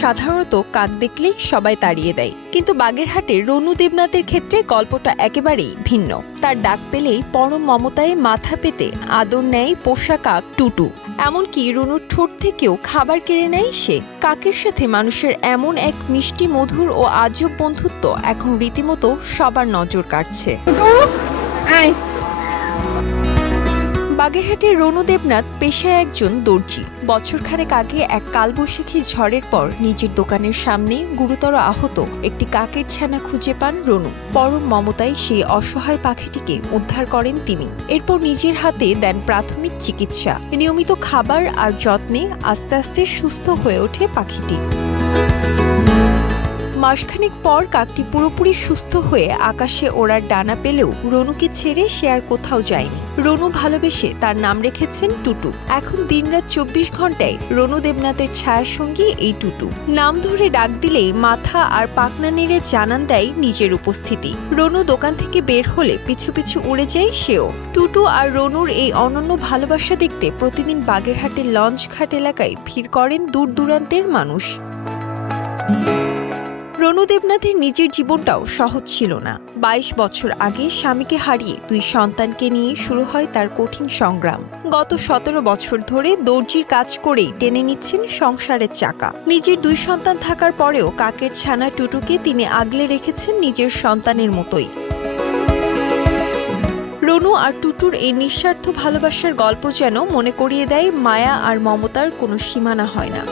সাধারণত কাক দেখলেই সবাই তাড়িয়ে দেয়, কিন্তু বাগেরহাটের রনু দেবনাথের ক্ষেত্রে গল্পটা একেবারেই ভিন্ন। তার ডাক পেলেই পরম মমতায় মাথা পেতে আদর নেয় পোষা কাক টুটু। এমনকি রনুর ঠোঁট থেকেও খাবার কেড়ে নেয় সে। কাকের সাথে মানুষের এমন এক মিষ্টি মধুর ও আজব বন্ধুত্ব এখন রীতিমতো সবার নজর কাটছে। বাগেরহাটের রনু দেবনাথ পেশায় একজন দর্জি। বছরখানেক আগে এক কালবৈশাখী ঝড়ের পর নিজের দোকানের সামনে গুরুতর আহত একটি কাকের ছানা খুঁজে পান রনু। পরম মমতায় সেই অসহায় পাখিটিকে উদ্ধার করেন তিনি। এরপর নিজের হাতে দেন প্রাথমিক চিকিৎসা। নিয়মিত খাবার আর যত্নে আস্তে আস্তে সুস্থ হয়ে ওঠে পাখিটি। মাসখানেক পর কাকটি পুরোপুরি সুস্থ হয়ে আকাশে ওড়ার ডানা পেলেও রনুকে ছেড়ে সে আর কোথাও যায়নি। রনু ভালোবেসে তার নাম রেখেছেন টুটু। এখন দিনরাত 24 ঘন্টায় রনু দেবনাথের ছায়ার সঙ্গী এই টুটু। নাম ধরে ডাক দিলেই মাথা আর পাখনা নেড়ে জানান দেয় নিজের উপস্থিতি। রনু দোকান থেকে বের হলে পিছু পিছু উড়ে যায় সেও। টুটু আর রনুর এই অনন্য ভালোবাসা দেখতে প্রতিদিন বাগেরহাটের লঞ্চঘাট এলাকায় ভিড় করেন দূর দূরান্তের মানুষ। রনু দেবনাথের নিজের জীবনটাও সহজ ছিল না। 22 বছর আগে স্বামীকে হারিয়ে 2 সন্তানকে নিয়ে শুরু হয় তার কঠিন সংগ্রাম। গত 17 বছর ধরে দর্জির কাজ করেই টেনে নিচ্ছেন সংসারের চাকা। নিজের 2 সন্তান থাকার পরেও কাকের ছানা টুটুকে তিনি আগলে রেখেছেন নিজের সন্তানের মতোই। রনু আর টুটুর এই নিঃস্বার্থ ভালোবাসার গল্প যেন মনে করিয়ে দেয় মায়া আর মমতার কোনো সীমানা হয় না।